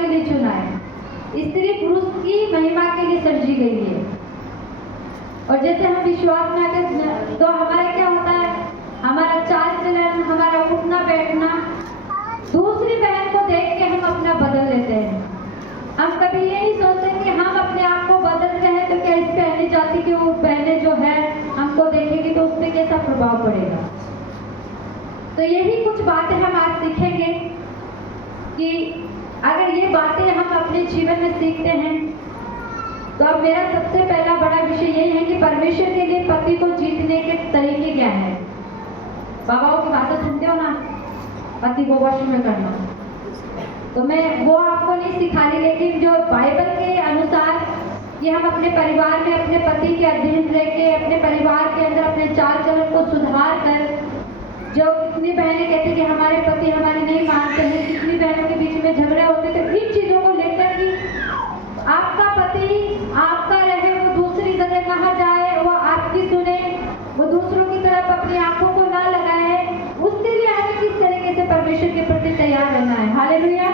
के लिए चुना है। स्त्री पुरुष की महिमा के लिए सृजी गई है। और जैसे हम विश्वास में आते तो हमारा क्या होता है, हमारा चाल चलन, हमारा उठना बैठना दूसरी बहन को देख के हम अपना बदल लेते हैं। हम कभी ये नहीं सोचते कि हम अपने आप को बदल रहे हैं तो क्या इस पहली जाति की वो बहनें जो है हमको देखेगी तो उस पर कैसा प्रभाव पड़ेगा। तो यही कुछ बातें हम आज सीखेंगे कि अगर ये बातें हम अपने जीवन में सीखते हैं तो अब मेरा सबसे पहला बड़ा विषय यही है कि परमेश्वर के लिए पति को जीतने के तरीके क्या है। बाबाओं की बातें सुनते हो ना, पति को वश में करना, तो मैं वो आपको नहीं सिखा रही, लेकिन जो बाइबल के अनुसार ये हम अपने परिवार में अपने पति के अधीन रह के अपने परिवार के अंदर अपने चाल चलन को सुधार कर, जो कितनी बहनें कहती कि हमारे पति हमारे नहीं मानते हैं, कितनी बहनों के बीच में झगड़े होते, तो इन चीजों को लेकर कि आपका पति आपका रहे, वो दूसरी जगह कहाँ जाए, वो आपकी सुने, वो दूसरों की तरफ अपनी आंखों को ना लगाए, उसके लिए हमें किस तरीके से परमेश्वर के प्रति तैयार रहना है। हालेलुया।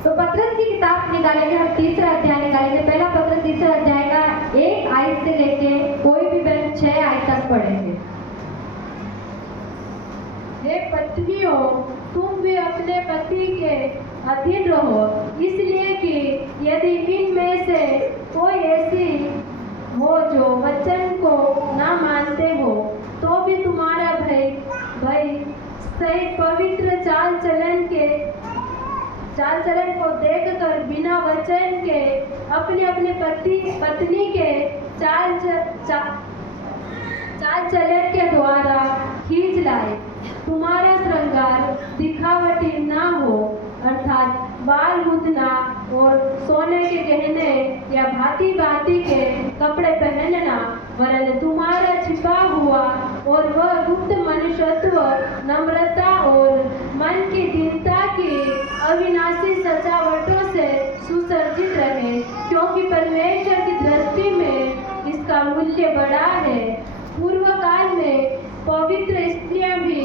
तो पतरस की किताब निकालेंगे, हम तीसरा अध्याय निकालेंगे। पहला पतरस तीसरा अध्याय का 1 आयत से लेके कोई भी बहन 6 आयत तक पढ़ेंगे। हे पत्नियों, तुम भी अपने पति के अधीन रहो, इसलिए कि यदि इनमें से कोई ऐसी हो जो वचन को ना मानते हो, तो भी तुम्हारा भाई सही पवित्र चाल चलन को देखकर बिना वचन के अपने अपने पत्नी के चाल चलन के द्वारा खींच लाए। तुम्हारा श्रृंगार दिखावटी ना हो, अर्थात बाल मुदना और सोने के गहने या भांति भांति के कपड़े पहनना, वरन तुम्हारा छिपा हुआ और वह गुप्त मनुष्यत्व नम्रता और मन की दीनता की अविनाशी सजावटों से सुसज्जित रहे, क्योंकि परमेश्वर की दृष्टि में इसका मूल्य बड़ा है। पूर्व काल में पवित्र स्त्रियां भी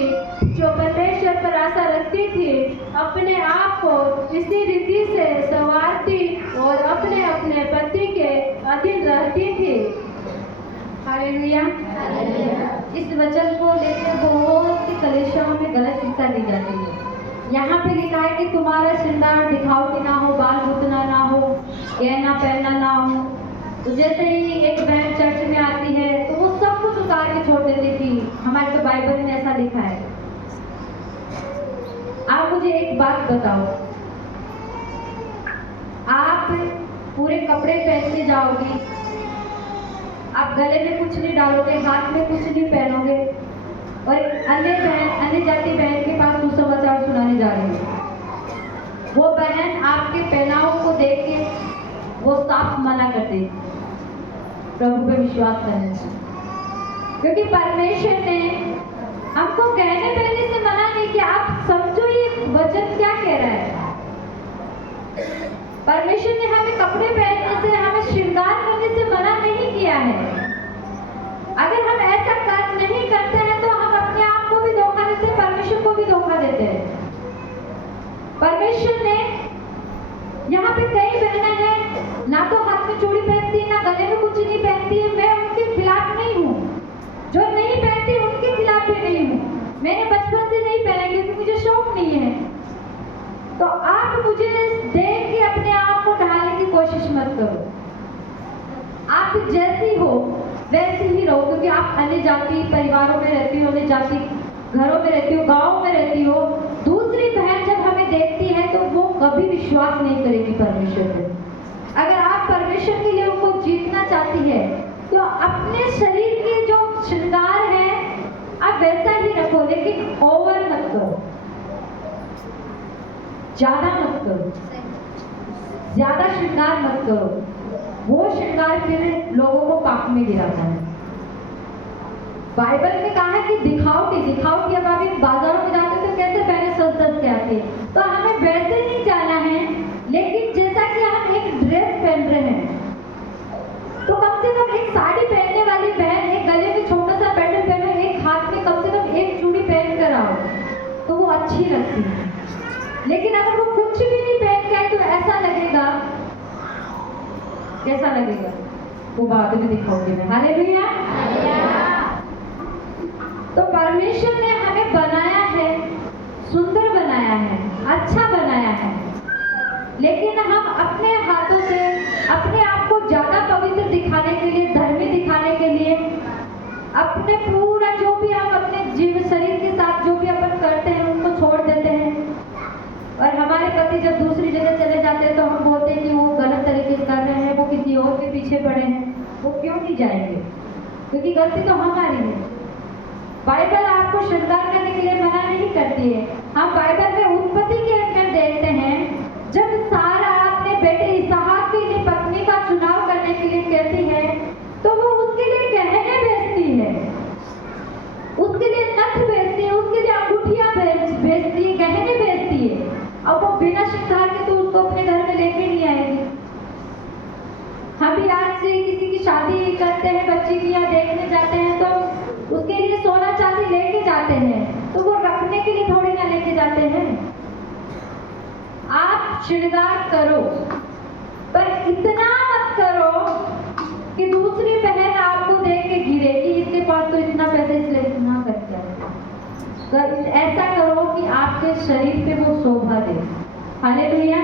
जो परमेश्वर पर आशा रखती थी, अपने आप को इसी रीति से संवारती और अपने अपने पति के अधीन रहती थी। हालेलुया। इस वचन को लेकर बहुत सी कलीसियाओं में गलत शिक्षा दी जाती है। यहाँ पे लिखा है कि तुम्हारा श्रृंगार दिखावटी ना हो, बाल गुतना ना हो, गहना पहनना ना हो। तो जैसे ही एक बहन चर्च में आती है तो वो सब कुछ उतार के छोड़ देती थी। हमारे तो बाइबल में ऐसा लिखा है। आप मुझे एक बात बताओ, आप पूरे कपड़े पहन के जाओगी, आप गले में कुछ नहीं डालोगे, हाथ में कुछ नहीं पहनोगे, और अन्य जाति बहन के पास सुसमाचार सुनाने जा रही है। वो बहन आपके पहनावों को देख के वो साफ मना कर देगी प्रभु पे विश्वास करने से, क्योंकि परमेश्वर ने हमको गहने पहनने से मना नहीं किया। आप समझो ये वचन क्या कह रहा है। परमेश्वर ने हमें कपड़े पहनने से, हमें श्रृंगार करने से मना नहीं किया है। अगर हम ऐसा कर नहीं करते हैं तो हम अपने आप को भी धोखा देते हैं, परमेश्वर को भी धोखा देते हैं। परमेश्वर ने यहाँ पे कई बहनें हैं, ना तो हाथ में चूड़ी पहनती है, ना गले में कुछ नहीं पहनती है। मैं उनके खिलाफ नहीं हूँ, जो नहीं पहनती उनके खिलाफ भी नहीं हूँ। मैंने बचपन से नहीं पहना क्योंकि मुझे शौक नहीं है। तो आप मुझे देख के अपने आप को ढालने की कोशिश मत करो। आप जैसी हो वैसी ही रहो, क्योंकि आप अन्य जाति परिवारों में रहती हो, अन्य जाति घरों में रहती हो, गाँव में रहती हो। दूसरी बहन जब हमें देखती है तो वो कभी विश्वास नहीं करेगी परमेश्वर पे। अगर आप परमेश्वर के लिए उनको जीतना चाहती है तो अपने शरीर के जो श्रृंगार है आप वैसा ही रखो, लेकिन ओवर मत करो, ज्यादा मत करो, ज्यादा श्रृंगार मत करो। वो श्रृंगार फिर लोगों को पाप में गिराता है। बाइबल में कहा है कि दिखावटी अब अभी बाजारों में जाते तो कैसे पहले सज के आते, तो हमें वैसे नहीं जाना है। लेकिन जैसा कि हम एक ड्रेस पहन रहे हैं तो कम से कम एक साड़ी पहनने वाली बहन एक गले में छोटा सा बैंडल पहने, एक हाथ में कम से कम एक चूड़ी पहन कर आओ तो वो अच्छी लगती है। लेकिन अगर वो कुछ कैसा लगेगा वो बाद में दिखाऊंगी मैं। हालेलुया। तो परमेश्वर ने हमें बनाया है, सुंदर बनाया है, अच्छा बनाया है, लेकिन हम अपने हाथों से अपने आप को ज्यादा पवित्र दिखाने के लिए, धर्मी दिखाने के लिए अपने पूरा जो भी हम अपने जीव शरीर के साथ जो भी अपन करते हैं उनको छोड़ देते हैं। और हमारे पति जब दूसरी जगह चले जाते हैं तो हम बोलते हैं कि वो गलत तरीके से कर रहे हैं, वो किसी और के पीछे पड़े हैं। वो क्यों नहीं जाएंगे? क्योंकि गलती तो हमारी है। बाइबल आपको श्रृंगार करने के लिए मना नहीं करती है। हम बाइबल में उत्पत्ति के अंदर देखते हैं, जब सारा अपने बेटे इसहाक के लिए पत्नी का चुनाव करने के लिए कहती है तो वो उसके लिए गहने बेचती है, उसके लिए नथ बेचती है, उसके लिए अंगूठियां बेचती है, गहने बेचती है। अब वो बिना श्रृंगार के तो उसको अपने घर में लेके नहीं आएगी। हम भी आज से किसी की शादी करते हैं, बच्ची की, या देखने जाते हैं तो उसके लिए सोना चांदी लेके जाते हैं, तो वो रखने के लिए थोड़ी ना लेके जाते हैं। आप श्रृंगार करो, पर इतना मत करो कि दूसरी बहन आपको देख के गिरे कि इसके पास तो इतना पैसे इसलिए इतना करके आएगा। तो ऐसा करो कि आपके शरीर पे वो शोभा दे। हालेलुया।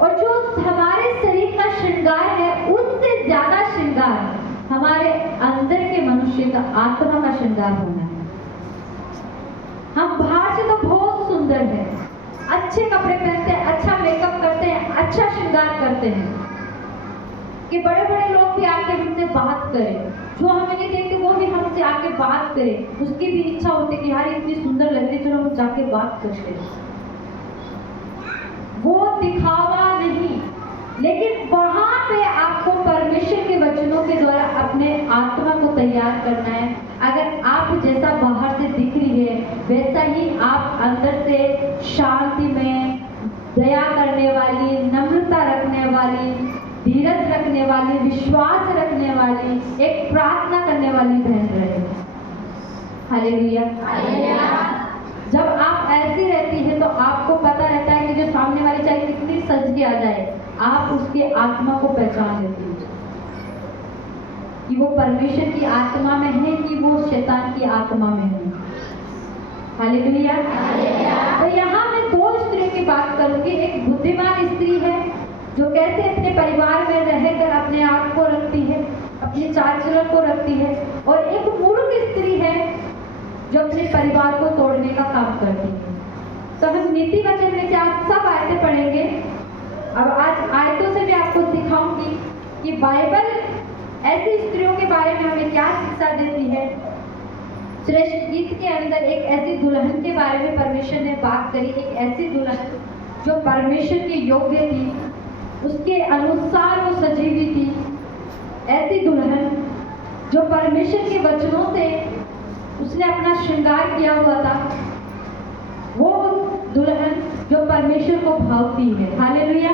और जो हमारे शरीर का श्रृंगार है, उससे ज्यादा श्रृंगार हमारे अंदर के मनुष्य का, आत्मा का श्रृंगार होना है। हम बाहर से तो बहुत सुंदर हैं, अच्छे कपड़े पहनते हैं, अच्छा मेकअप करते हैं, अच्छा श्रृंगार करते हैं कि बड़े बड़े लोग भी आके हमसे बात करें, जो हमें नहीं देखते वो भी हमसे आके बात करें। उसकी भी इच्छा होती है कि यार इतनी सुंदर लग रही, चलो हम जाके बात करते हैं। वो दिखावा नहीं, लेकिन वहां पे आपको परमेश्वर के वचनों के द्वारा अपने आत्मा को तैयार करना है। अगर आप जैसा बाहर से दिख रही है, वैसा ही आप अंदर से शांति में, दया करने वाली, नम्रता रखने वाली, धीरज रखने वाली, विश्वास रखने वाली, एक प्रार्थना करने वाली बहन रहे। हालेलुया। जब आप ऐसी रहती है तो आपको पता रहता है कि जो सामने वाली चाहे कितनी सज के आ जाए, आप उसके आत्मा को पहचान लेती है कि वो परमेश्वर की आत्मा में है कि वो शैतान की आत्मा में है। हालेलुया। तो यहाँ मैं दो स्त्रियों की बात करूंगी। एक बुद्धिमान स्त्री है जो कैसे अपने परिवार में रहकर अपने आप को रखती है, अपने चाल चलन को रखती है, और एक मूर्ख स्त्री है जो अपने परिवार को तोड़ने का काम करती है। तो हम नीति वचन में से आज सब आयतें पढ़ेंगे। अब आज आयतों से मैं आपको दिखाऊंगी कि बाइबल ऐसी स्त्रियों के बारे में हमें क्या शिक्षा देती है। श्रेष्ठ गीत के अंदर एक ऐसी दुल्हन के बारे में परमेश्वर ने बात करी, एक ऐसी दुल्हन जो परमेश्वर की योग्य थी, उसके अनुसार वो सजी हुई थी। ऐसी दुल्हन जो परमेश्वर के वचनों से उसने अपना श्रृंगार किया हुआ था, वो दुल्हन जो परमेश्वर को भावती है। हालेलुया।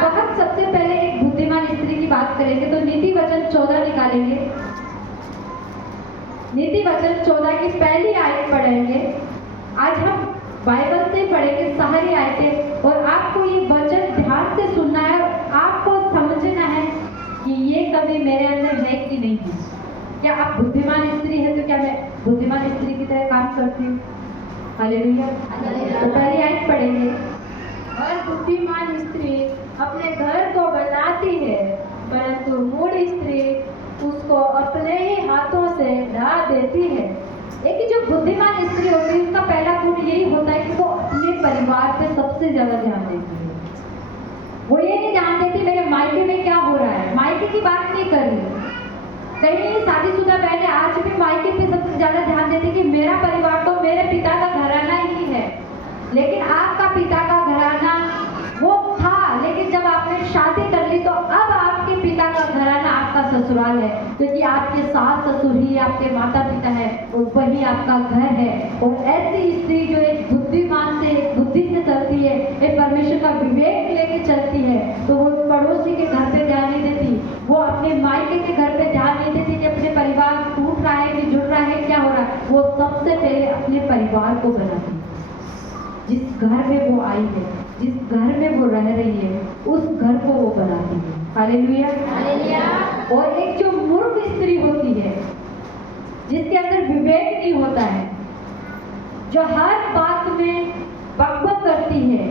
तो हम सबसे पहले एक बुद्धिमान स्त्री की बात करेंगे। तो नीति वचन 14 निकालेंगे। नीति वचन 14 की पहली आयत पढ़ेंगे। आज हम बाइबल से पढ़ेंगे सारी आयतें, और आपको ये वचन ध्यान से सुनना है और आपको समझना है कि ये कभी मेरे अंदर है कि नहीं है। क्या आप बुद्धिमान स्त्री है तो क्या मैं बुद्धिमान स्त्री की तरह काम करती हूँ? हालेलुया। तो पहली आयत पढ़ेंगे। और बुद्धिमान स्त्री अपने घर को बनाती है, परंतु मूढ़ स्त्री उसको अपने ही हाथों से ढा देती है। लेकिन जो बुद्धिमान स्त्री होती है उसका पहला गुण यही होता है कि वो अपने परिवार पे सबसे ज्यादा ध्यान देती है। वो ये नहीं ध्यान देती मेरे मायके में क्या हो रहा है, मायके की बात नहीं कर रही। कई शादीशुदा बहनें आज भी मायके पे सबसे ज्यादा ध्यान देती कि मेरा परिवार तो मेरे पिता का घराना ही है। लेकिन आपका पिता का घराना वो था, लेकिन जब आपने शादी कर ली तो अब आपके पिता का घराना आपका ससुराल है, क्योंकि आपके सास ससुर ही आपके माता पिता है और वही आपका घर है। और ऐसी स्त्री जो एक बुद्धिमान से, एक बुद्धि से चलती है, एक परमेश्वर का विवेक लेके चलती है, तो वो पड़ोसी के घर पे ध्यान नहीं देती, वो अपने मायके के घर पे ध्यान नहीं देती कि अपने परिवार टूट रहा है कि जुड़ रहा है, क्या हो रहा है। वो सबसे पहले अपने परिवार को बनाती है, जिस घर में वो आई है जिस घर में वो रह रही है उस घर को वो बनाती है। हालेलुया। और एक जो मूर्ख स्त्री होती है, जिसके अंदर विवेक नहीं होता है, जो हर बात में बकबक करती है,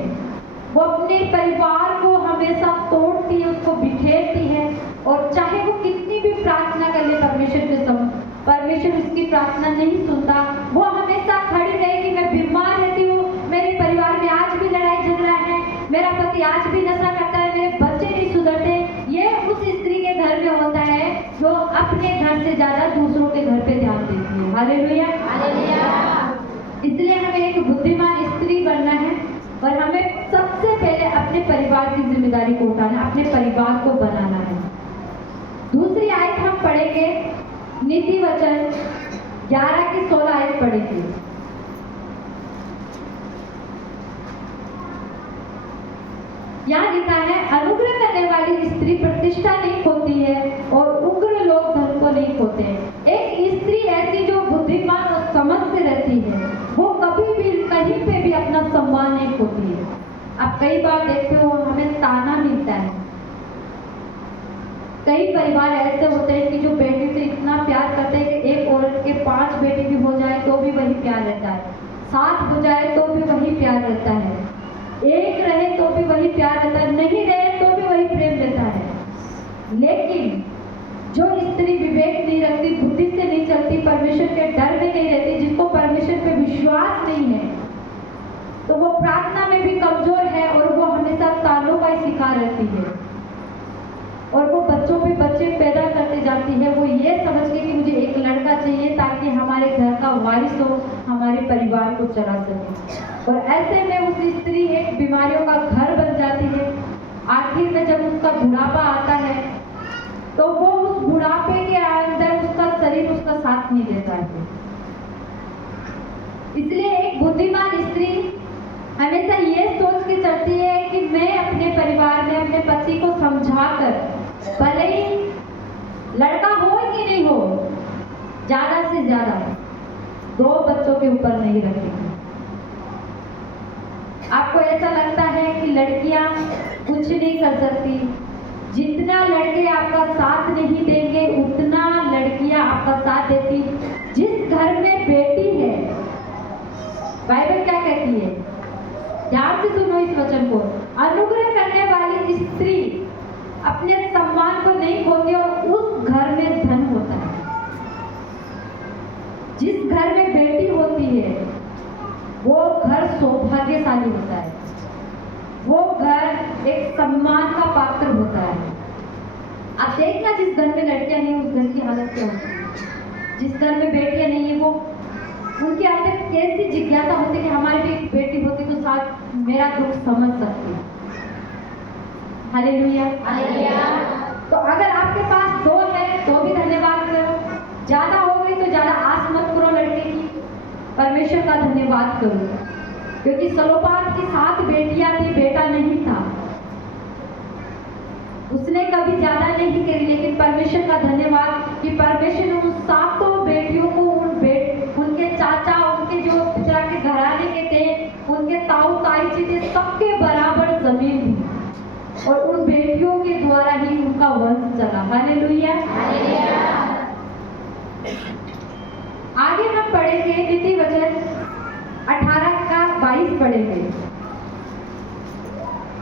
वो अपने परिवार को हमेशा तोड़ती है, उसको बिखेरती है, और चाहे वो कितनी भी प्रार्थना कर ले परमेश्वर के सामने, परमेश्वर उसकी प्रार्थना नहीं सुनता। वो हमेशा खड़ी रहेगी, मैं बीमार रहती हूँ, मेरे परिवार में आज भी लड़ाई झगड़ा है, मेरा पति आज भी नशा करता है, मेरे बच्चे नहीं सुधरते। ये उस स्त्री के घर में होता है जो अपने घर से ज्यादा दूसरों के घर पे ध्यान देती है। हालेलुया। इसलिए हमें एक बुद्धिमान स्त्री बनना है और हमें सबसे पहले अपने परिवार की जिम्मेदारी को उठाना, अपने परिवार को बनाना है। दूसरी आयत हम पढ़ेंगे, नीति वचन 11 की 16 आयत पढ़ेंगे। यहाँ लिखा है, अनुग्रह करने वाली स्त्री प्रतिष्ठा नहीं खोती है और उग्र लोग धन को नहीं खोते। एक स्त्री ऐसी जो बुद्धिमान और समझते रहती है, वो कभी भी कहीं पे भी अपना सम्मान नहीं खोती है। अब कई बार देखते हो हमें ताना मिलता है, कई परिवार ऐसे होते हैं कि जो बेटी से इतना प्यार करते हैं कि एक औरत के 5 बेटे भी हो जाए तो भी वही प्यार रहता है, 7 हो जाए तो भी वही प्यार रहता है, एक रहे तो भी वही प्यार रहता है, नहीं रहे तो भी वही प्रेम रहता है। लेकिन जो स्त्री विवेक नहीं रखती, बुद्धि से नहीं चलती, परमेश्वर के डर में नहीं रहती, जिसको परमेश्वर पे विश्वास नहीं है, तो वो प्रार्थना में भी कमजोर है और वो हमेशा तानों का ही शिकार रहती है, और वो बच्चों पे बच्चे पैदा करते जाती है, वो ये समझ के कि मुझे एक लड़का चाहिए ताकि हमारे घर का वारिस हो, हमारे परिवार को चला सके। और ऐसे में उस स्त्री एक बीमारियों का घर बन जाती है। आखिर में जब उसका बुढ़ापा आता है तो वो उस बुढ़ापे के अंदर उसका शरीर उसका साथ नहीं देता है। इसलिए एक बुद्धिमान स्त्री हमेशा ये सोच के चलती है कि मैं अपने परिवार में अपने पति को समझाकर, भले ही लड़का हो कि नहीं हो, ज्यादा से ज्यादा 2 बच्चों के ऊपर नहीं रखेगी। आपको ऐसा लगता है कि लड़कियां कुछ नहीं कर सकती, जितना लड़के आपका साथ नहीं देंगे उतना लड़कियां आपका साथ देती। जिस घर में बेटी है, बाइबल क्या कहती है, ध्यान से सुनो इस वचन को, अनुग्रह करने वाली स्त्री अपने सम्मान को नहीं खोती और उस घर में धन होता है। जिस घर में बेटी होती है वो घर सौभाग्यशाली होता है, वो घर एक सम्मान का पात्र होता है। आप देखना जिस घर में लड़कियां नहीं उस घर की हालत क्या होती है। जिस घर में बेटियां नहीं है वो उनके अंदर कैसी जिज्ञासा होती है कि हमारी भी एक बेटी होती तो साथ मेरा दुख समझ सकती। हालेलुया। तो अगर आपके पास 2 है तो भी धन्यवाद करो, ज्यादा हो गई तो ज्यादा आस मत करो लड़के की, परमेश्वर का धन्यवाद करो, क्योंकि सलोपात की 7 बेटियां थी, बेटा नहीं था, उसने कभी ज्यादा नहीं करी, लेकिन परमेश्वर का धन्यवाद कि परमेश्वर ने उन 7 बेटियों को उनके चाचा, उनके जो पिता के घराने के थे, उनके ताऊ ताई जी थे, सबके बराबर जमीन दी और उन बेटियों के द्वारा ही उनका वंश चला। हालेलुया। आगे हम पढ़ेंगे नीति वचन 18 का 22 पढ़ेंगे।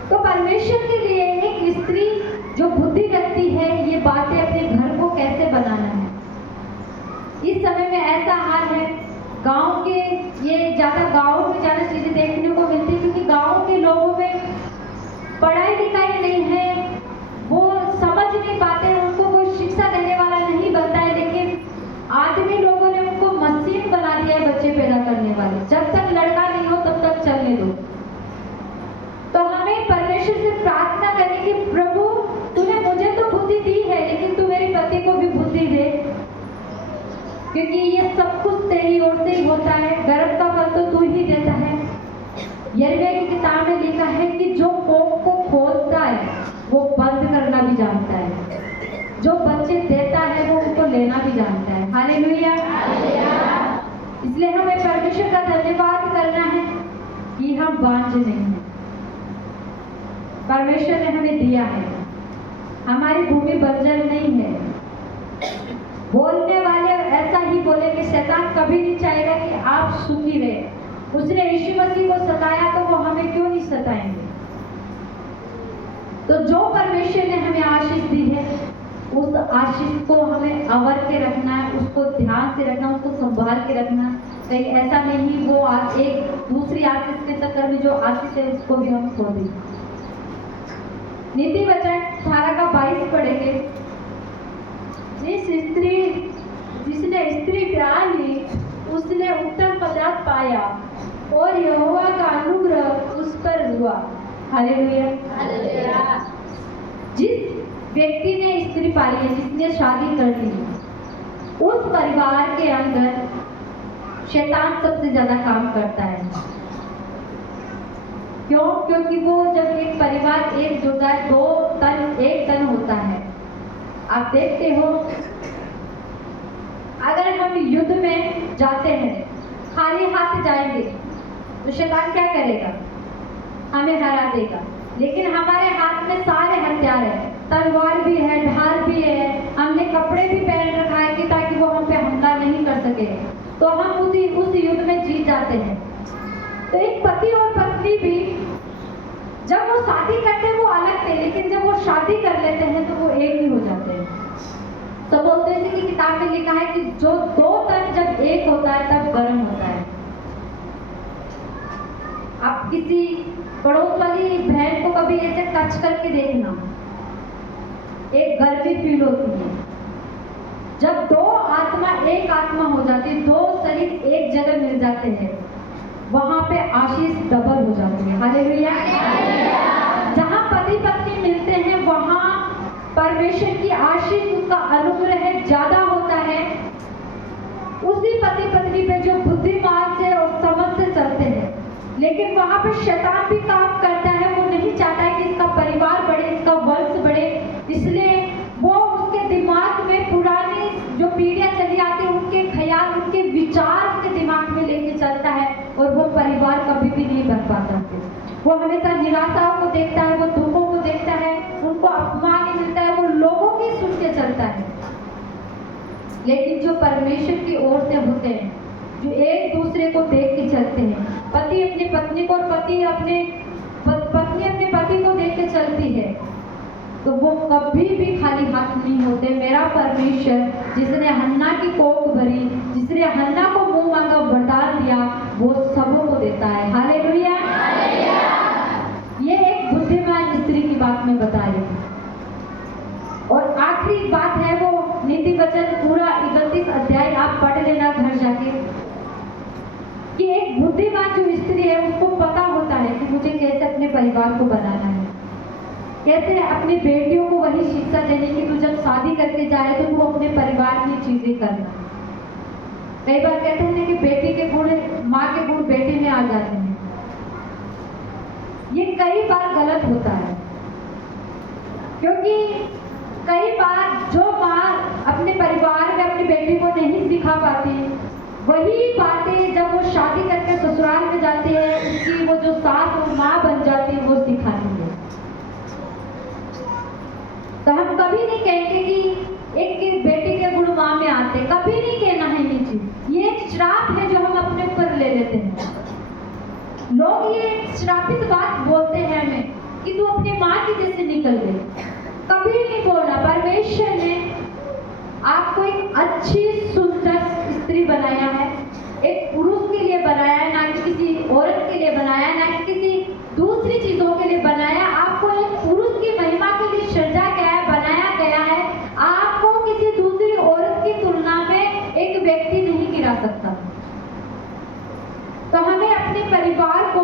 तो परमेश्वर के लिए एक स्त्री जो बुद्धि रखती है, ये बातें अपने घर को कैसे बनाना है। इस समय में ऐसा हाल है, गांव के ये ज्यादा गांव में ज्यादा चीजें देखने को मिलती है, क्योंकि गांव के लोगों में पढ़ाई लिखाई नहीं है, वो समझ नहीं पाते, उनको कोई शिक्षा देने वाला नहीं बनता है, लेकिन आदमी लोगों ने उनको मशीन बना दिया है बच्चे पैदा करने वाले। जब तक लड़का नहीं हो तब तक चलने दो। तो हमें परमेश्वर से प्रार्थना करनी कि प्रभु तूने मुझे तो बुद्धि दी है, लेकिन तू मेरे पति को भी बुद्धि दे, क्योंकि ये सब कुछ तेरी ओर से ही होता है, गर्भ का फल तो तू ही देता है। यिर्मयाह की किताब में लिखा है कि जो कोख को खोलता है वो बंद करना भी जानता है, जो बच्चे देता है वो उनको लेना भी जानता है। हालेलुया। इसलिए हमें परमेश्वर का धन्यवाद करना है कि हम बांझ नहीं हैं, परमेश्वर ने हमें दिया है। हमारी भूमि बंजर नहीं है। बोलने वाले ऐसा ही बोलेंगे, शैतान कभी नहीं चाहेगा कि आप सुखी रहे। उसने यीशु मसीह को सताया तो वो हमें क्यों नहीं सताएंगे। तो जो परमेश्वर ने हमें आशीष दी है, उस आशीष को हमें आवर के रखना है, उसको ध्यान से रखना, उसको संभाल के रखना। कहीं ऐसा नहीं वो आज एक दूसरी आशीष के चक्कर में जो आशीष है उसको भी हम खो दें। नीति वचन 18:22 पढ़ेंगे। जिसने स्त्री प्यार ली उसने उत्तम पदार्थ पाया और यहोवा का अनुग्रह उस पर हुआ। हालेलुया। जिस व्यक्ति ने स्त्री पाई है, जिसने शादी कर ली, उस परिवार के अंदर शैतान सबसे ज्यादा काम करता है। क्यों? क्योंकि वो जब एक परिवार एक जुटा है, दो तन एक तन होता है। आप देखते हो, अगर हम युद्ध में जाते हैं, खाली हाथ जाएंगे तो शैतान क्या करेगा? हमें हरा देगा। लेकिन हमारे हाथ में सारे हथियार हैं, तलवार भी है, ढाल भी है, हमने कपड़े भी पहन रखा है कि ताकि वो हम पे हमला नहीं कर सके, तो हम उस युद्ध में जीत जाते हैं। तो एक पति और पत्नी भी जब वो शादी करते हैं वो अलग थे, लेकिन जब वो शादी कर लेते हैं तो वो एक ही हो जाते हैं। तो बोलते हैं कि किताब में लिखा है कि जो दो तन जब एक होता है तब गर्म होता है। आप किसी पड़ोस वाली बहन को कभी ऐसे टच करके देखना, एक गर्मी फील होती है। जब दो आत्मा एक आत्मा हो जाती है, दो शरीर एक जगह मिल जाते हैं, वहां पे आशीष डबल हो जाती है। हालेलुया। जहां पति पत्नी मिलते हैं वहां परमेश्वर की आशीष, उसका अनुग्रह ज्यादा होता है। उसी पति पत्नी पे जो बुद्धिमान से और समझ से चलते हैं। लेकिन वहां पे शैतान भी काम करता है। वो नहीं चाहता है कि इसका परिवार बढ़े, इसका वंश बढ़े, इसलिए वो उसके दिमाग में पुरानी जो पीढ़ियां चली आती है, उनके ख्याल, उनके विचार उसके दिमाग में लेके चलता है और वो परिवार कभी भी नहीं बन पाता। वो हमेशा निराशाओं को देखता है, वो दुखों को देखता है, उनको अपमान ही मिलता है, वो लोगों की सुन के चलता है। लेकिन जो परमेश्वर की ओर से होते हैं, जो एक दूसरे को देख के चलते हैं, पति अपनी पत्नी को और पत्नी अपने पति को देख के चलती है, तो वो कभी भी खाली हाथ नहीं होते। मेरा परमेश्वर जिसने हन्ना की कोख भरी, जिसने हन्ना को मुंह मांगा वरदान दिया, वो सबों को देता है। हालेलुया। ये एक बुद्धिमान स्त्री की बात मैं बता रही हूँ। और आखिरी बात है वो नीति वचन पूरा 31 अध्याय आप पढ़ लेना घर जाके, कि एक बुद्धिमान जो स्त्री है उसको पता होता है कि मुझे कैसे अपने परिवार को बनाना है, कैसे अपनी बेटियों को वही शिक्षा देने की तू जब शादी करके जाए तो तू अपने परिवार की चीजें करना। कई बार कहते हैं कि बेटी के गुण, माँ के गुण बेटे में आ जाते हैं। ये कई बार गलत होता है, क्योंकि कई बार जो माँ अपने परिवार में अपनी बेटी को नहीं सिखा पाती, वही बातें जब वो शादी करके ससुराल में जाती है, उसकी वो जो सास और माँ बन जाती है वो सिखाती है। तो हम कभी नहीं कहेंगे कि एक बेटी के गुण माँ में आते, कभी नहीं कहना है ये चीज। ये एक श्राप है जो हम अपने ऊपर ले लेते हैं। लोग ये श्रापित बात बोलते हैं हमें कि तू अपनी माँ की जैसे निकल गई। कभी नहीं बोलना। परमेश्वर ने आपको एक अच्छी सुंदर स्त्री बनाया है, एक पुरुष के लिए बनाया है, ना कि किसी औरत के लिए बनाया है, ना कि किसी दूसरी चीजों के लिए बनाया। आपको एक पुरुष की महिमा के लिए सृजा गया है, बनाया गया है। आपको किसी दूसरी औरत की तुलना में एक व्यक्ति नहीं गिरा सकता। तो हमें अपने परिवार को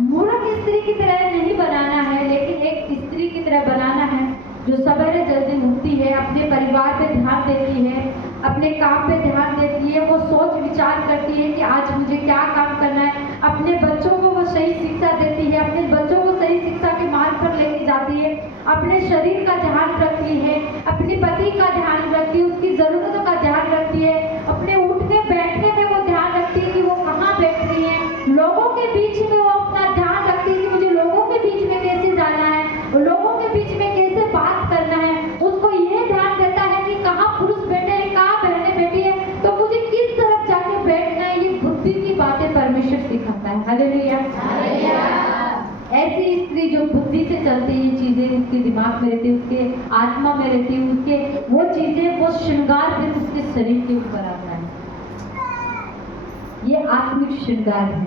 मूर्ख स्त्री की तरह नहीं बनाना है, लेकिन एक स्त्री की तरह बनाना है जो सवेरे जल्दी उठती है, अपने परिवार पे ध्यान देती है, अपने काम पे ध्यान देती है, वो सोच विचार करती है कि आज मुझे क्या काम करना है। अपने बच्चों को वो सही शिक्षा देती है, अपने बच्चों को सही शिक्षा के मार्ग पर लेके जाती है, अपने शरीर का ध्यान रखती है, अपने पति का ध्यान रखती है, उसकी जरूरतों का ध्यान रखती है, अपने उठने बैठने में वो ध्यान रखती है कि वो कहाँ बैठ रही है, लोगों के बीच में वो अपना ध्यान रखती है कि मुझे लोगों के बीच में कैसे जाना है, हालेलुया। ऐसी स्त्री जो बुद्धि से चलती है, चीजें उसके दिमाग में रहती है, उसके आत्मा में रहती है, उसके वो चीजें, वो श्रृंगार फिर उसके शरीर के ऊपर आता है। ये आत्मिक श्रृंगार है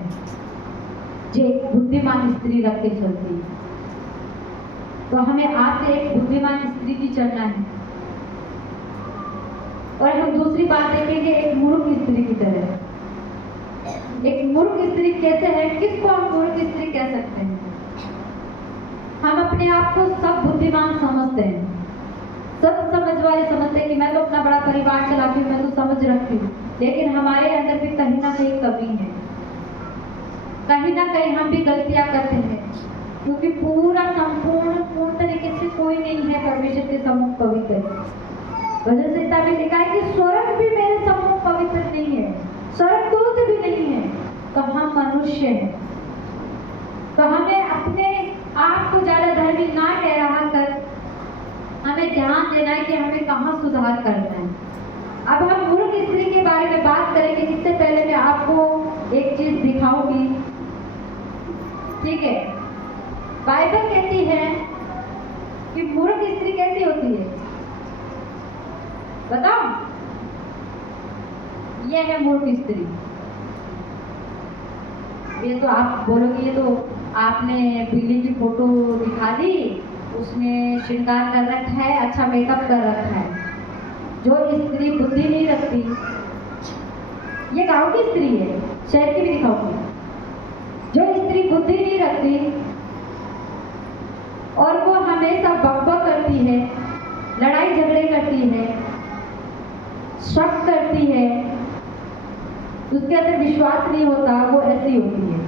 जो एक बुद्धिमान स्त्री रख के चलती है। तो हमें आज से एक बुद्धिमान स्त्री की चलना है। और हम दूसरी बात देखेंगे एक मूर्ख स्त्री की तरह। एक मूर्ख स्त्री कैसे है, किसको हम मूर्ख स्त्री कह सकते हैं? हम अपने आप को सब बुद्धिमान समझते हैं, सब समझ वाले समझते हैं कि मैं तो अपना बड़ा परिवार चलाती हूँ, मैं तो समझ रखती हूँ, लेकिन हमारे अंदर भी कहीं ना कहीं कमी है, कहीं ना कहीं हम भी गलतियां करते हैं, क्योंकि पूरा पूर्ण तरीके से कोई नहीं है परमेश्वर के सम्मुख पवित्र। भजन संहिता में लिखा है कि स्वर्ग भी मेरे सम्मुख पवित्र नहीं है, स्वर्गदूत भी नहीं है, तो हम मनुष्य हैं। तो हमें अपने आप को ज्यादा धर्मी ना ठहरा कर हमें ध्यान देना है कि हमें कहाँ सुधार करना है। अब हम मूर्ख स्त्री के बारे में बात करेंगे। इससे पहले मैं आपको एक चीज दिखाऊंगी, ठीक है? बाइबल कहती है कि मूर्ख स्त्री कैसी होती है, बताओ? यह है मूर्ख स्त्री। ये तो आप बोलोगे, ये तो आपने बिल्ली की फोटो दिखा दी, उसने श्रृंगार कर रखा है, अच्छा मेकअप कर रखा है। जो स्त्री बुद्धि नहीं रखती, ये गांव की स्त्री है, शहर की भी दिखाऊंगी। जो स्त्री बुद्धि नहीं रखती और वो हमेशा बकबक करती है, लड़ाई झगड़े करती है, शक करती है, उसके अंदर विश्वास नहीं होता, वो ऐसी होती है।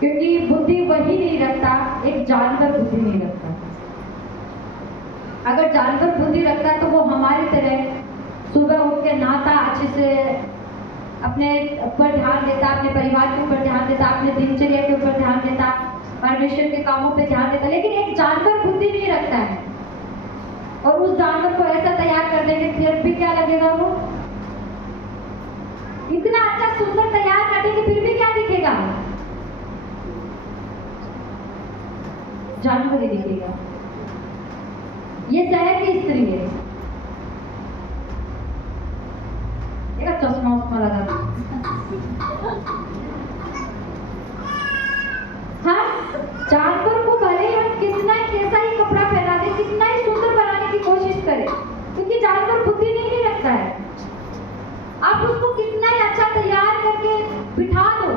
क्योंकि बुद्धि वही नहीं रखता, एक जानवर बुद्धि नहीं रखता। अगर जानवर बुद्धि रखता तो वो हमारी तरह सुबह उठ के नहाता, अच्छे से अपने ऊपर ध्यान देता, अपने परिवार के ऊपर ध्यान देता, अपने दिनचर्या के ऊपर ध्यान देता, परमेश्वर के कामों पे ध्यान देता। लेकिन एक जानवर बुद्धि नहीं रखता है, और उस जानवर को ऐसा तैयार कर देंगे, फिर भी क्या लगेगा? वो इतना अच्छा सुंदर तैयार कर देंगे, फिर भी क्या दिखेगा? जानवर ही दिखेगा। ये शहर की स्त्री है, देखा चश्मा उस्मा लगा। हाँ, जानवर को भले ही हम कितना ही कैसा ही कपड़ा पहना दे, कितना ही सुंदर बनाने की कोशिश करें, क्योंकि जानवर बुद्धि नहीं रखता है। आप उसको कितना ही अच्छा तैयार करके बिठा दो,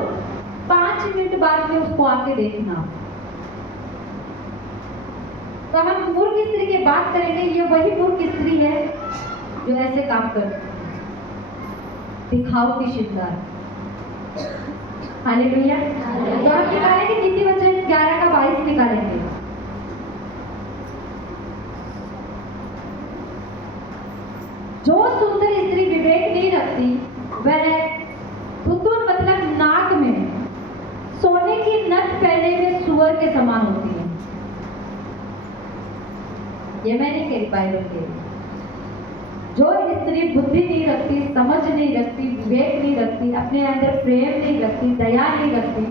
5 मिनट बाद में उसको आके देखना। तो हम मूर्ख स्त्री की बात करेंगे। ये वही मूर्ख स्त्री है जो ऐसे काम करती है, दिखाओ की श्रृंगार। हालेलुया। तो हम निकालेंगे नीति वचन 11 का 22 निकालेंगे। जो सुंदर स्त्री विवेक नहीं रखती, वह पुतुल मतलब नाक में सोने की नथ पहने हुए सुअर के समान होती है। ये मैं नहीं कह रही, बाइबल कह रही। जो स्त्री बुद्धि नहीं रखती, समझ नहीं रखती, विवेक नहीं रखती, अपने अंदर प्रेम नहीं रखती, दया नहीं रखती,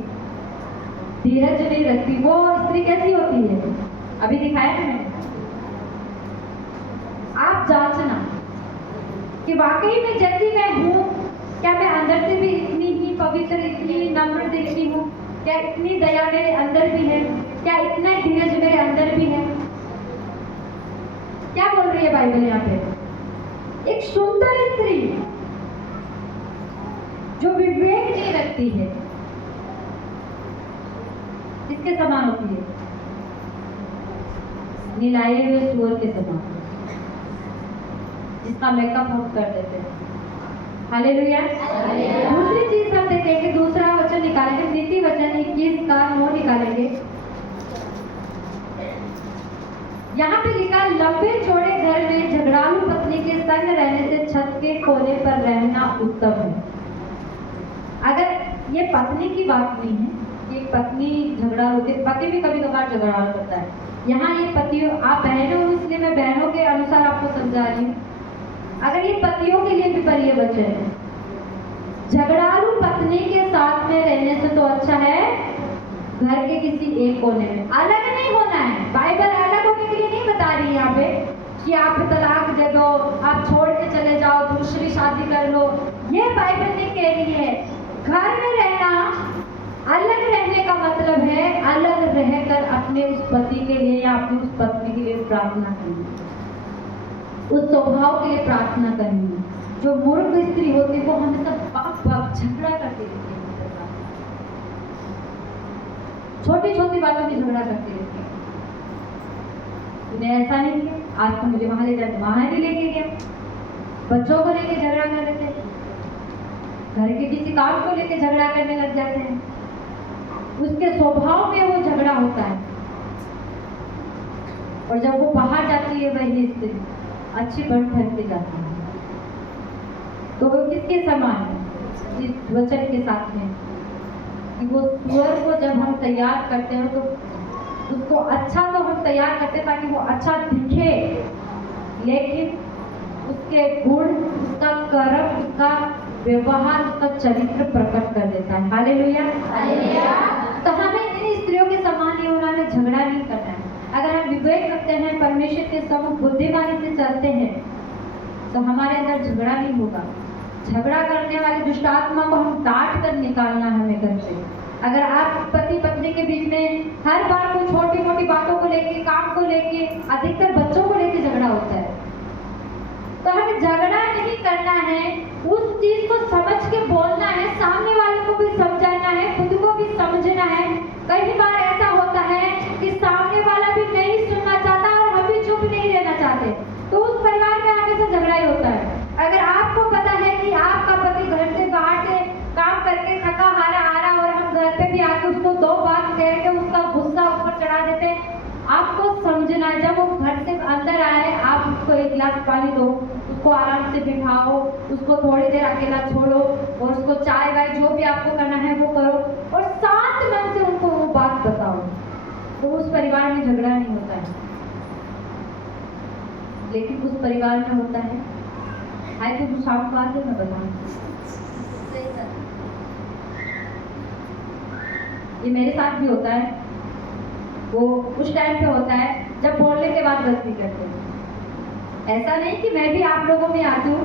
धीरज नहीं रखती, वो स्त्री कैसी होती है? अभी दिखाया ना मैंने। आप जांचना कि वाकई में जैसी मैं हूँ, क्या मैं अंदर से भी इतनी ही पवित्र, इतनी नम्र दिखती हूँ? क्या इतनी दया मेरे अंदर भी है? क्या इतना धीरज मेरे अंदर भी है? क्या बोल रही है बाइबल यहाँ पे? एक सुंदर स्त्री जो विवेक नहीं रखती है, किसके समान होती है? नीलाए हुए सूअर के समान, जिसका मेकअप हम कर देते हैं। हालेलुया। दूसरी चीज हम देखेंगे, दूसरा वचन निकालेंगे, नीति वचन 21 का 9 निकालेंगे। यहाँ पे लिखा, लंबे चौड़े घर में झगड़ालू पत्नी के संग रहने से छत के कोने पर रहना उत्तम है। अगर ये पत्नी की बात नहीं है, ये पत्नी झगड़ा होती है, पति भी कभी कभार झगड़ा करता है। यहाँ ये पतियों, आप बहनों हो इसलिए मैं बहनों के अनुसार आपको समझा रही हूँ। अगर ये पतियों के लिए भी प्रिय वचन है, झगड़ालू पत्नी के साथ में रहने से तो अच्छा है घर के किसी एक कोने में। अलग नहीं होना है, बाइबल अलग होने के लिए नहीं बता रही है यहाँ पे कि आप तलाक दे दो, आप छोड़ के चले जाओ, दूसरी शादी कर लो, ये बाइबल नहीं कह रही है। घर में रहना, अलग रहने का मतलब है अलग रहकर अपने उस पति के लिए या अपनी उस पत्नी के लिए प्रार्थना करनी, उस स्वभाव के लिए प्रार्थना करनी। जो मूर्ख स्त्री होती है वो हमेशा बाप झगड़ा करती रहती है, छोटी छोटी बातों में झगड़ा करती रहती है। तूने ऐसा नहीं किया, आज तो मुझे वहां ले जाते, वहां नहीं लेके गया, बच्चों को लेके झगड़ा कर रहे थे, घर के किसी काम को लेके झगड़ा करने लग जाते हैं। उसके स्वभाव में वो झगड़ा होता है, और जब वो बाहर जाती है वही स्त्री अच्छी बन ठहर के जाती है। तो वो किसके समान है? इस वचन के साथ में कि वो सुअर को जब हम तैयार करते हैं तो उसको अच्छा तो हम तैयार करते हैं ताकि वो अच्छा दिखे, लेकिन उसके गुण, उसका कर्म, उसका व्यवहार, उसका चरित्र प्रकट कर देता है। हालेलुया। तो हमें इन स्त्रियों के समान ही होना है, झगड़ा नहीं करना है। अगर हम विवेक रखते हैं, परमेश्वर के सब बुद्धिमानी से चलते हैं, तो हमारे अंदर झगड़ा नहीं होगा। झगड़ा करने वाली दुष्ट आत्मा को हम डांट कर निकालना हमें घर से। अगर आप पति पत्नी के बीच में हर बार कोई छोटी मोटी बातों को लेके, काम को लेके, अधिकतर बच्चों को लेके झगड़ा होता है, तो हमें झगड़ा नहीं करना है, उस चीज को समझ के बोलना है, सामने वाले को भी समझाना है, खुद को भी समझना है। कई बार ऐसा होता है कि सामने वाला भी नहीं सुनना चाहता और हम भी चुप नहीं रहना चाहते, तो उस परिवार में हमेशा झगड़ा ही होता है। अगर आपको पता है कि आपका पति घर से बाहर से काम करके थका हारा आ रहा और हम घर पे भी आके उसको दो बात कह के उसका गुस्सा ऊपर चढ़ा देते, आपको समझना है जब वो घर से अंदर आए, आप उसको एक गिलास पानी दो, उसको आराम से बिठाओ, उसको थोड़ी देर अकेला छोड़ो और उसको चाय वाय जो भी आपको करना है वो करो और शांत मन से उनको वो बात बताओ, तो उस परिवार में झगड़ा नहीं होता है। लेकिन उस परिवार में होता है, आए तो शाम को आके मैं बताऊँ, ये मेरे साथ भी होता है। वो उस टाइम पे होता है जब बोलने के बाद गलती करते हैं। ऐसा नहीं कि मैं भी आप लोगों में आती हूँ,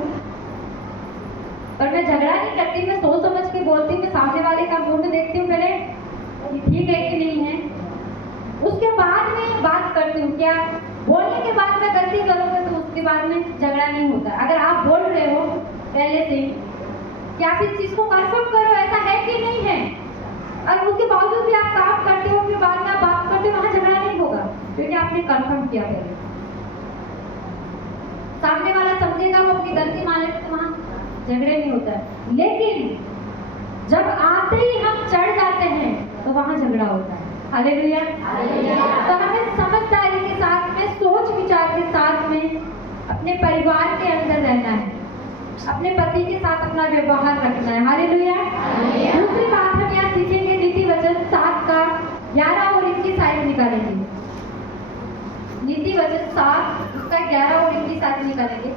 पर मैं झगड़ा नहीं करती, मैं सोच समझ के बोलती हूँ, मैं सामने वाले का मुंह देखती हूँ पहले ये ठीक है कि नहीं है, उसके बाद में बात करती हूँ। क्या बोलने के बाद मैं गलती करूँगा तो उसके बाद में झगड़ा नहीं होता। अगर आप बोल रहे हो पहले से कि आप इस चीज को कंफर्म करो ऐसा है कि नहीं है, और उसके बावजूद भी आप काम करते हो, फिर बाद में आप बात करते हो, वहां झगड़ा नहीं होगा क्योंकि आपने कंफर्म किया पहले। सामने वाला समझेगा, वो अपनी गलती मान लेते, तो वहां झगड़े नहीं होता है। लेकिन जब आते ही हम चढ़ जाते हैं तो वहां झगड़ा होता है। हालेलुया। तो हमें समझदारी के साथ में, सोच विचार के साथ में अपने परिवार के अंदर रहना है, अपने पति के साथ अपना व्यवहार रखना है। हालेलुया। दूसरी बात हम यहाँ सीखेंगे, नीति वचन 7 का 11 और 21 आयत निकालेंगे। नीति वचन 7 उसका 11 और 21 आयत निकालेंगे।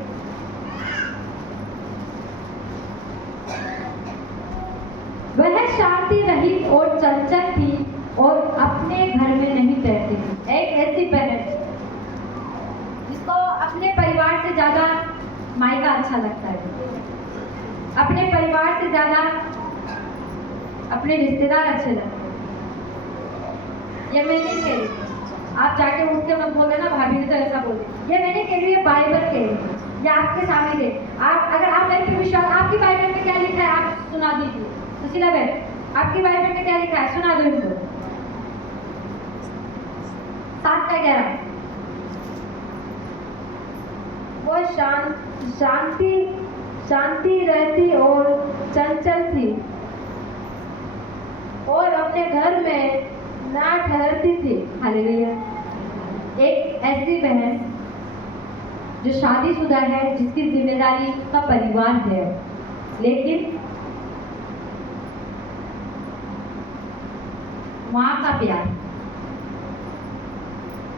वह शांति रहित और चंचल थी और अपने घर में नहीं ठहरती थी। एक ऐसी बहन जिसको अपने परिवार से ज्यादा मायका अच्छा लगता है, अपने परिवार से ज्यादा अपने रिश्तेदार अच्छे लगते हैं। ये मैं नहीं कह रही, आप जाके उठ के मत बोल देना भाभी ने तो ऐसा बोले, ये मैं नहीं कह रही, ये बाइबल कह रही है, ये आपके सामने दे। आप अगर आप मेरे पे विश्वास, आपकी बाइबल में क्या लिखा है आप सुना दीजिए। सुशीला बहन, आपकी बाइबल में क्या लिखा है सुना दो इनको। 7 का 11। वो शांति रहती और चंचल थी और अपने घर में ना ठहरती थी। हालेलुया। एक ऐसी बहन जो शादीशुदा है, जिसकी जिम्मेदारी उसका परिवार है, लेकिन माँ का प्यार,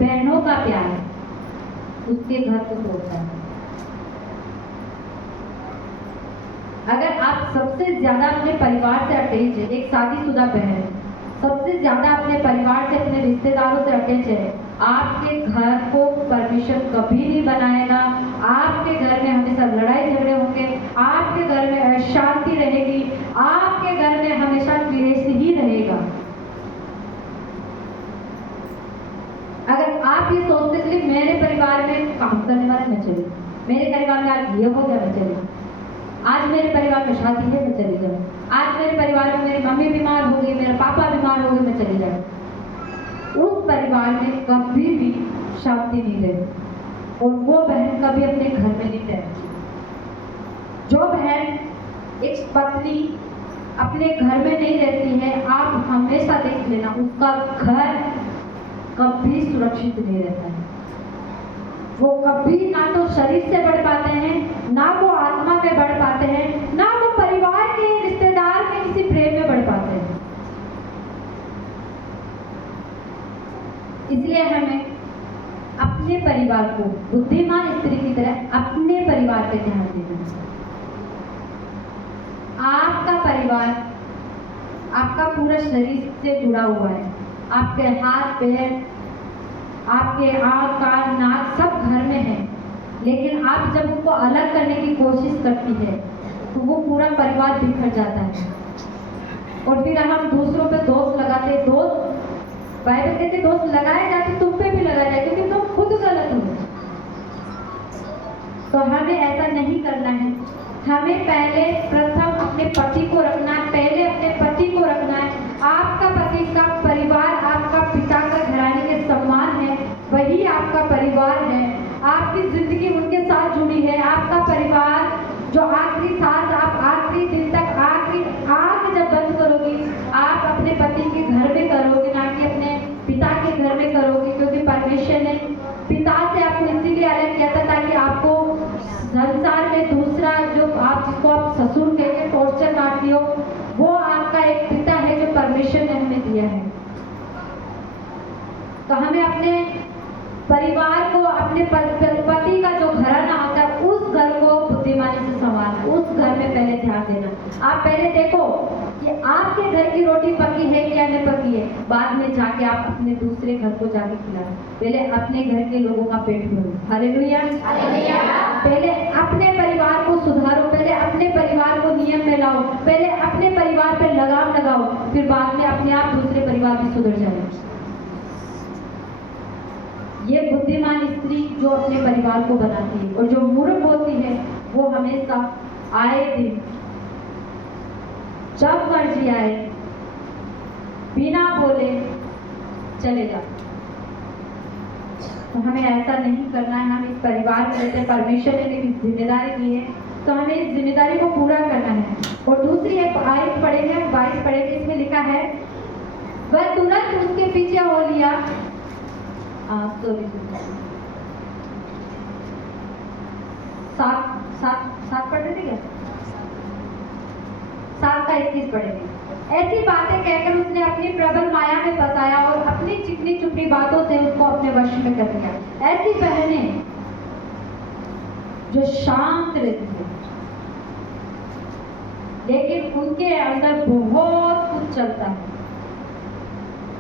बहनों का प्यार उसके घर को तोड़ता है। अगर आप सबसे ज्यादा अपने परिवार से अटैच है, एक शादीशुदा बहन सबसे ज्यादा अपने परिवार से, अपने रिश्तेदारों से अटैच है, आपके घर को परमेश्वर कभी नहीं बनाएगा। आपके घर में हमेशा लड़ाई झगड़े होंगे, आपके घर में अशांति रहेगी, आपके घर में हमेशा क्लेश ही रहेगा। अगर आप ये सोचते थे मेरे परिवार में काम करने वाला मैं चली, मेरे परिवार में आज ये हो गया मैं चली, आज मेरे परिवार में शादी है मैं चली जाऊँ, आज मेरे परिवार में मेरी मम्मी बीमार हो गई, मेरा पापा बीमार हो गए मैं चली जाऊँ, उस परिवार में कभी भी शांति नहीं रहेगी और वो बहन कभी अपने घर में नहीं रहती। जो बहन एक पत्नी अपने घर में नहीं रहती है, आप हमेशा देख लेना उसका घर कभी सुरक्षित नहीं रहता है। वो कभी ना तो शरीर से बढ़ पाते हैं, ना वो आत्मा में बढ़ पाते हैं, ना वो परिवार के रिश्तेदार के किसी प्रेम में बढ़ पाते हैं। इसलिए हमें अपने परिवार को बुद्धिमान स्त्री की तरह अपने परिवार पे ध्यान देना चाहिए। आपका परिवार आपका पूरा शरीर से जुड़ा हुआ है, आपके हाथ पैर, आपके आँख कान नाक सब घर में है, लेकिन आप जब उनको अलग करने की कोशिश करती है तो वो पूरा परिवार बिखर जाता है और फिर हम दूसरों पे दोष लगाते। दोष बाइबल कहते दोष लगाए जाते, तुम पे भी लगाया जाए क्योंकि तुम खुद गलत हो। तो हमें ऐसा नहीं करना है। हमें पहले प्रथम अपने पति को रखना है, पहले अपने पति को रखना है। आपका पति का परिवार आपका पिता का घराने के समान है, वही आपका परिवार है। आपकी जिंदगी उनके साथ जुड़ी है। आपका परिवार जो आखिरी सांस आप आखिरी दिन तक आखिरी आंख जब बंद करोगी आप अपने पति के घर में करोगे, ना कि अपने पिता के घर में करोगे, क्योंकि परमेश्वर ने पिता से आपको इसीलिए अलग किया था ताकि आपको संसार में दूसरा जो आप जिसको आप ससुर कहते टॉर्चर मारती हो, वो आपका एक पिता है जो परमेश्वर ने हमें दिया है। तो हमें अपने परिवार को, अपने पति का जो घराना होता है उस घर को बुद्धिमानी से संभालना, उस घर में पहले ध्यान देना। आप पहले देखो कि आपके घर की रोटी पकी है या नहीं पकी है, बाद में जाके आप अपने दूसरे घर को जाके खिलाओ। पहले अपने घर के लोगों का पेट भरो। हालेलुया। पहले अपने परिवार को सुधारो, पहले अपने परिवार को नियम में लाओ, पहले अपने परिवार पर लगाम लगाओ, फिर बाद में अपने आप दूसरे परिवार भी सुधर जाएंगे। ये बुद्धिमान स्त्री जो अपने परिवार को बनाती है, और जो मूर्ख होती है वो हमेशा आए दिन जब मर्जी आए बिना बोले चले जाते। तो हमें ऐसा नहीं करना है। हम इस परिवार में जैसे परमेश्वर ने एक जिम्मेदारी दी है तो हमें इस जिम्मेदारी को पूरा करना है। और दूसरी एक आयत पढ़ेंगे, 22 पढ़ेंगे, इसमें लिखा है वह तुरंत उसके पीछे हो लिया। सात पढ़ रहे थे क्या? 7 का 21 पढ़ेंगे। ऐसी बातें कहकर उसने अपनी प्रबल माया में फंसाया और अपनी चिकनी चुपड़ी बातों से उसको अपने वश में कर दिया। ऐसी बहनें जो शांत रहती है लेकिन उनके अंदर बहुत कुछ चलता है,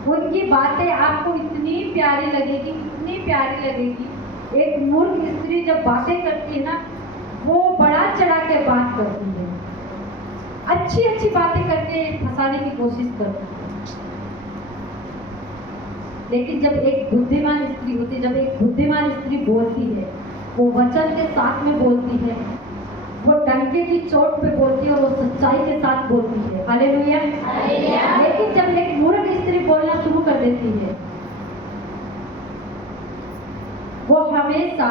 उनकी बातें आपको इतनी प्यारी लगेगी, इतनी प्यारी लगेगी। एक मूर्ख स्त्री जब बातें करती है ना, वो बड़ा चढ़ा के बात करती है, अच्छी अच्छी बातें करके फंसाने की कोशिश करती है। लेकिन जब एक बुद्धिमान स्त्री होती है, जब एक बुद्धिमान स्त्री बोलती है, वो वचन के साथ में बोलती है, वो डंके की चोट पे बोलती है और वो सच्चाई के साथ बोलती है। हालेलुया। लेकिन जब एक मूर्ख स्त्री बोलना शुरू कर देती है, वो हमेशा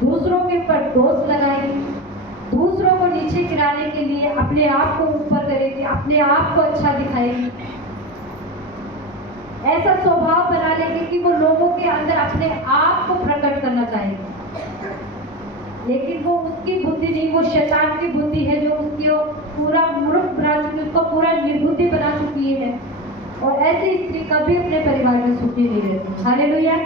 दूसरों के ऊपर दोष लगाएगी, दूसरों को नीचे गिराने के लिए अपने आप को ऊपर करेगी, अपने आप को अच्छा दिखाएगी, ऐसा स्वभाव बना लेगी कि वो लोगों के अंदर अपने आप को प्रकट करना चाहेगी। लेकिन वो उसकी बुद्धि नहीं, वो शैतान की बुद्धि है जो उसकी पूरा मूर्ख बना चुकी है, उसको पूरा निर्बुद्धि बना चुकी है। और ऐसी स्त्री कभी अपने परिवार में सुखी नहीं रहती। हालेलुया।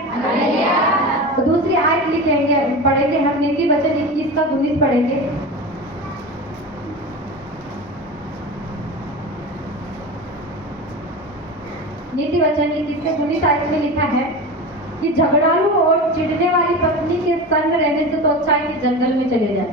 तो दूसरी आयत लिखेंगे, पढ़ेंगे हम नीति वचन 21 का 19 पढ़ेंगे। नीति वचन 21:19 में लिखा है कि झगड़ालू और चिढ़ने वाली पत्नी के संग रहने से तो अच्छा है कि जंगल में चले जाए।